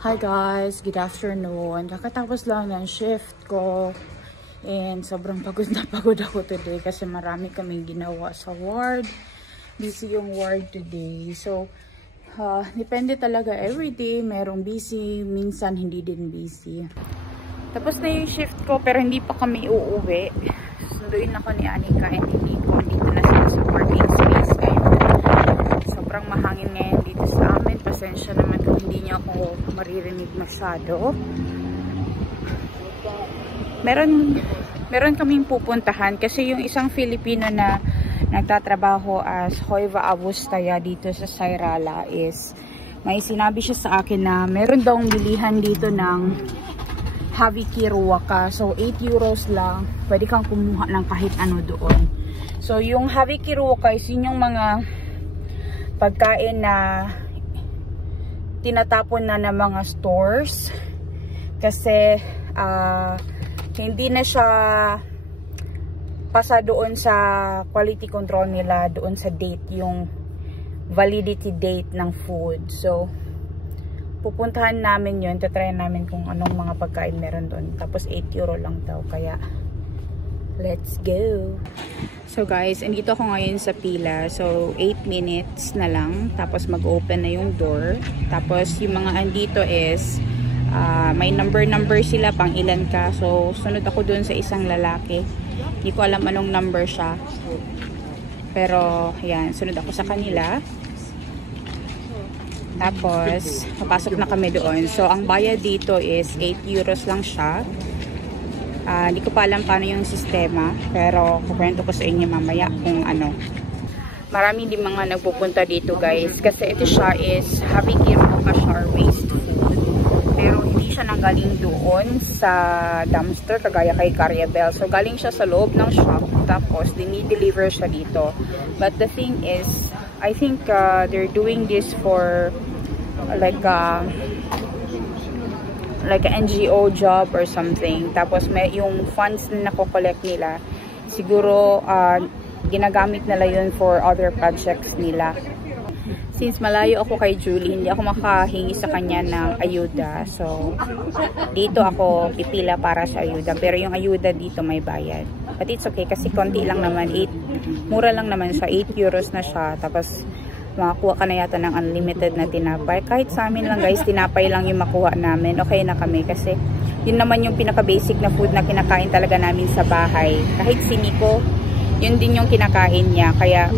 Hi guys, good afternoon. Kakatapos lang ng shift ko and sobrang pagod na pagod ako today kasi marami kaming ginawa sa ward. Busy yung ward today. So, depende talaga everyday. Merong busy, minsan hindi din busy. Tapos na yung shift ko pero hindi pa kami uuwi. Sunduin ako ni Anika and hindi ko. Dito na sila sa parking space ngayon. Sobrang mahangin ngayon dito sa amin. Pasensya naman kung hindi niyo ako maririnig masyado. Meron kaming pupuntahan kasi yung isang Filipino na nagtatrabaho as Hoiva Avustaya dito sa Sairala is may sinabi siya sa akin na meron daw bilihan dito ng Havikiruwaka. So 8 euros lang. Pwede kang kumuha ng kahit ano doon. So yung Havikiruwaka is yun yung mga pagkain na tinatapon na ng mga stores kasi hindi na siya pasa doon sa quality control nila, doon sa date, yung validity date ng food. So pupuntahan namin yun, tatry namin kung anong mga pagkain meron doon. Tapos 8 euro lang daw, kaya let's go. So guys, andito ako ngayon sa pila. So 8 minutes na lang, tapos mag-open na yung door. Tapos yung mga andito is may number sila pang ilan ka. So sunod ako dun sa isang lalaki. Hindi ko alam anong number siya. Pero yan, sunod ako sa kanila. Tapos papasok na kami doon. So ang bayad dito is 8 euros lang siya. Hindi ko pa alam paano yung sistema, pero kukwento ko sa inyo mamaya kung ano. Marami din mga nagpupunta dito guys, kasi ito siya is Havikiruwaka siya, waste food. Pero hindi siya nanggaling doon sa dumpster kagaya kay Cariabel. So galing siya sa loob ng shop, tapos dinideliver siya dito. But the thing is, I think they're doing this for like an NGO job or something. Tapos may yung funds na nako-collect nila, siguro ginagamit nila yun for other projects nila. Since malayo ako kay Julie, hindi ako makahingi sa kanya ng ayuda. So dito ako pipila para sa ayuda. Pero yung ayuda dito may bayad. But it's okay kasi konti lang naman, mura lang naman siya, 8 euros na siya. Tapos makakuha ka na yata ng unlimited na tinapay. Kahit sa amin lang guys, tinapay lang yung makuha namin. Okay na kami kasi yun naman yung pinaka-basic na food na kinakain talaga namin sa bahay. Kahit si Nico, yun din yung kinakain niya. Kaya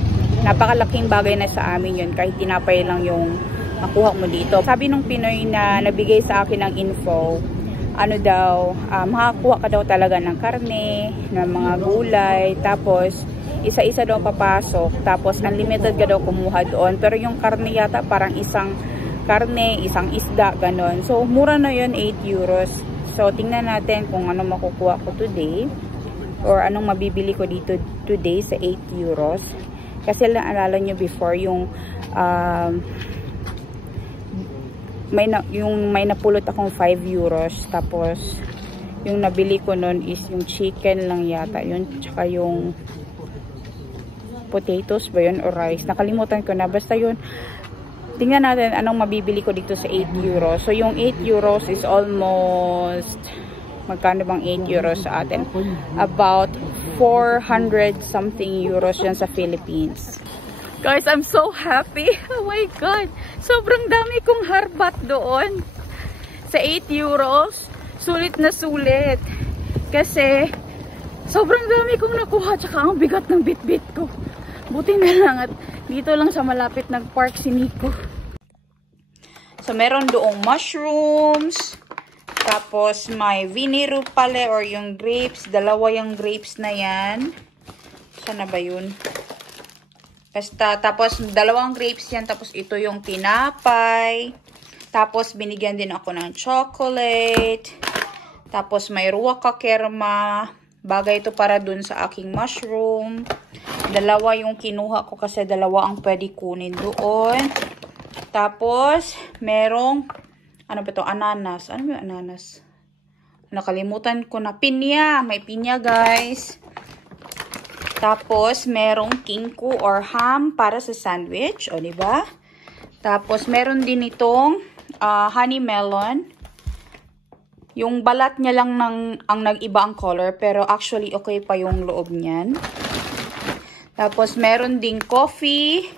napakalaking bagay na sa amin yun. Kahit tinapay lang yung makuha mo dito. Sabi nung Pinoy na nabigay sa akin ng info, ano daw, makakuha ka daw talaga ng karne, ng mga gulay, tapos isa-isa daw papasok, tapos unlimited ka daw kumuha doon. Pero yung karne yata parang isang karne, isang isda, ganon. So mura na yun, 8 euros. So tingnan natin kung ano makukuha ko today or anong mabibili ko dito today sa 8 euros. Kasi naalala nyo before yung may napulot akong 5 euros, tapos yung nabili ko nun is yung chicken lang yata yun, tsaka yung potatoes ba yun o rice, nakalimutan ko na, basta yun. Tingnan natin anong mabibili ko dito sa 8 euros. So yung 8 euros is almost, magkano bang 8 euros sa atin? About 400 something euros yan sa Philippines. Guys, I'm so happy. Oh my God. Sobrang dami kong harbat doon. Sa 8 euros, sulit na sulit. Kasi sobrang dami kong nakuha, tsaka ang bigat ng bit-bit ko. Buti na lang at dito lang sa malapit nag-park si Nico. So meron doong mushrooms, tapos may viniru pale or yung grapes, dalawa yung grapes na yan. Saan na ba yun? Basta, tapos dalawang grapes yan, tapos ito yung tinapay. Tapos binigyan din ako ng chocolate. Tapos may ruwaka kerma. Bagay ito para dun sa aking mushroom. Dalawa yung kinuha ko kasi dalawa ang pwede kunin doon. Tapos merong, ano ba ito? Ananas. Ano yung ananas? Nakalimutan ko na. Pinya. May pinya guys. Tapos merong kingko or ham para sa sandwich. O diba? Tapos meron din itong honey melon. Yung balat niya lang ang nag-iba ang color, pero actually okay pa yung loob niyan. Tapos meron ding coffee.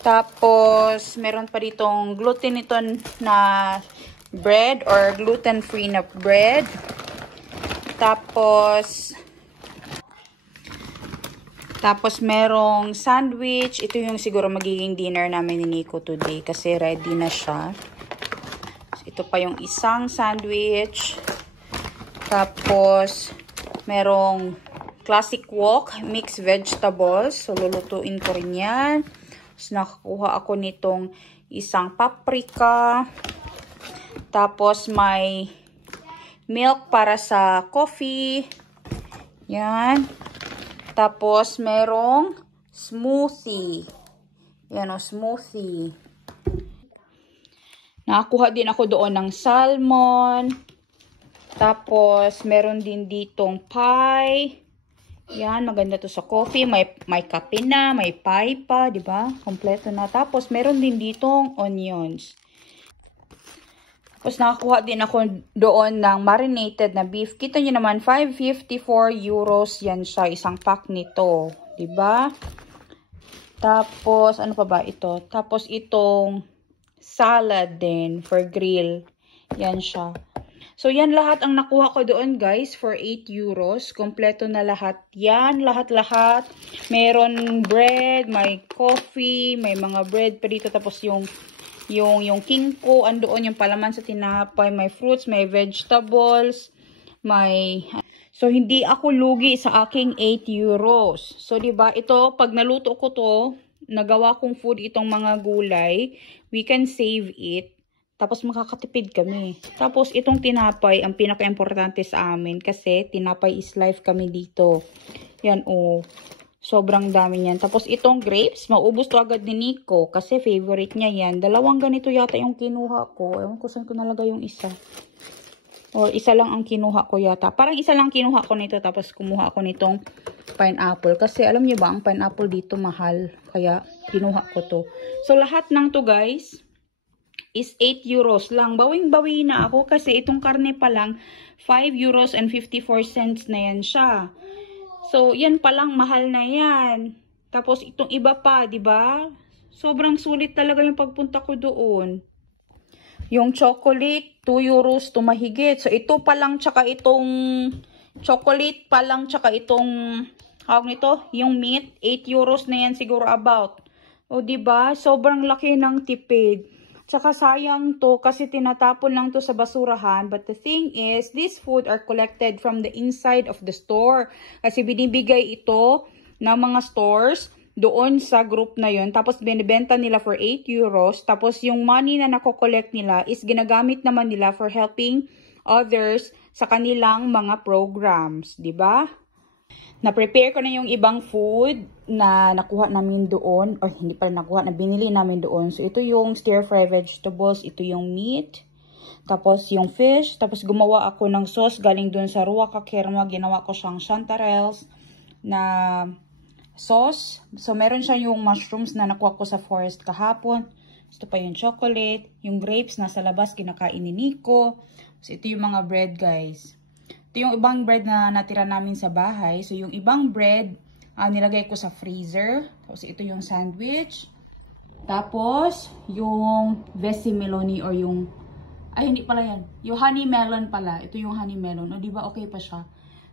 Tapos meron pa ditong gluten ito na bread or gluten-free na bread. Tapos merong sandwich. Ito yung siguro magiging dinner namin ni Nico today kasi ready na siya. Ito pa yung isang sandwich. Tapos, merong classic wok, mixed vegetables. So, lulutuin ko rin yan. Tapos, nakakuha ako nitong isang paprika. Tapos, may milk para sa coffee. Yan. Tapos, merong smoothie. Yan o, smoothie. Nakakuha din ako doon ng salmon. Tapos, meron din ditong pie. Yan, maganda to sa coffee. May kape na, may pie pa, di ba? Kompleto na. Tapos, meron din ditong onions. Tapos, nakakuha din ako doon ng marinated na beef. Kita nyo naman, 554 euros yan siya. Isang pack nito. Di ba? Tapos, ano pa ba ito? Tapos, itong salad din for grill. Yan siya. So, yan lahat ang nakuha ko doon, guys, for 8 euros. Kompleto na lahat. Yan, lahat-lahat. Meron bread, may coffee, may mga bread pa dito. Tapos, yung kinko, andoon yung palaman sa tinapay. May fruits, may vegetables, may... So, hindi ako lugi sa aking 8 euros. So, diba, ito, pag naluto ko to, nagawa kong food itong mga gulay, we can save it. Tapos makakatipid kami. Tapos itong tinapay, ang pinaka-importante sa amin kasi tinapay is life kami dito. Yan oh. Sobrang dami niyan. Tapos itong grapes, maubos to agad ni Nico kasi favorite niya yan. Dalawang ganito yata yung kinuha ko. Ewan ko saan ko nalagay yung isa. Or isa lang ang kinuha ko yata. Parang isa lang kinuha ko nito tapos kumuha ako nitong pineapple. Kasi alam niyo ba, ang pineapple dito mahal. Kaya kinuha ko to. So lahat ng to guys is 8 euros lang. Bawing-bawi na ako kasi itong karne pa lang 5 euros and 54 cents na yan siya. So yan pa lang mahal na yan. Tapos itong iba pa, 'di ba? Sobrang sulit talaga yung pagpunta ko doon. Yung chocolate, 2 euros to mahigit. So, ito pa lang, tsaka itong chocolate pa lang, tsaka itong, hawag nito, yung meat, 8 euros na yan siguro about. O, diba? Sobrang laki ng tipid. Tsaka sayang to, kasi tinatapon lang to sa basurahan. But the thing is, these food are collected from the inside of the store. Kasi binibigay ito ng mga stores doon sa group na yon. Tapos binibenta nila for 8 euros. Tapos yung money na nako-collect nila is ginagamit naman nila for helping others sa kanilang mga programs. Diba? Na-prepare ko na yung ibang food na nakuha namin doon. Or hindi pa nakuha, na binili namin doon. So ito yung stir-fry vegetables. Ito yung meat. Tapos yung fish. Tapos gumawa ako ng sauce galing doon sa Rua Kakerma. Ginawa ko siyang chanterelles na sauce. So, meron siya yung mushrooms na nakuha ko sa forest kahapon. Ito pa yung chocolate. Yung grapes nasa labas, kinakain ni Nico. So, ito yung mga bread, guys. Ito yung ibang bread na natira namin sa bahay. So, yung ibang bread, nilagay ko sa freezer. Tapos, ito yung sandwich. Tapos, yung vesimeloni or yung... Ay, hindi pala yan. Yung honey melon pala. Ito yung honey melon. O, diba okay pa siya?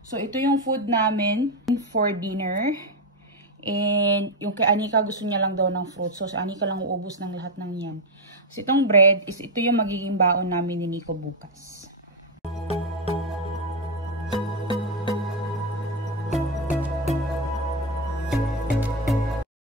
So, ito yung food namin for dinner. And yung kay Anika gusto niya lang daw ng fruit. So si Anika lang uubos ng lahat ng yan. So itong bread is ito yung magiging baon namin ni Nico bukas.